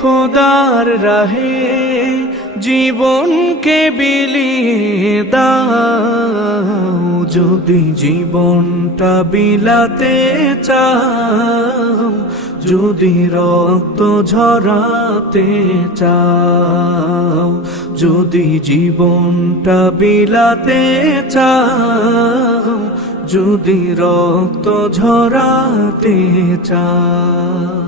খোদার রাহে জীবনকে বিলিয়ে দাও। যদি জীবনটা বিলাতে চাও, যদি রক্ত ঝরাতে চাও, যদি জীবনটা বিলাতে চাও, যদি রক্ত ঝরাতে চাও।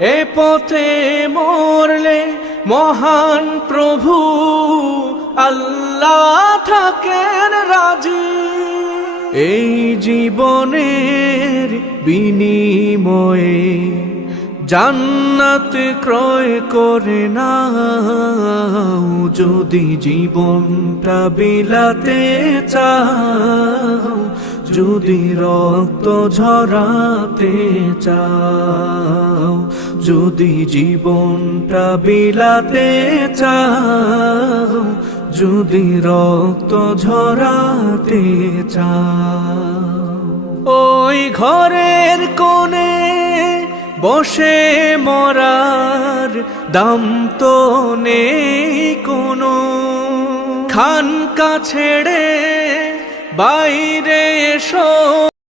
এ পথে মরলে মহান প্রভু আল্লাহ থাকেন রাজি। এই জীবনের বিনিময়ে জান্নাত ক্রয় করে নাও, যদি জীবনটা বিলাতে চাও, যদি রক্ত ঝরাতে চাও। যদি জীবনটা বিলাতে চাও, যদি রক্ত ঝরাতে চাও, ওই ঘরের কোণে বসে মরার দাম তো নেই কোনো। খানকা ছেড়ে বাইরে এসো।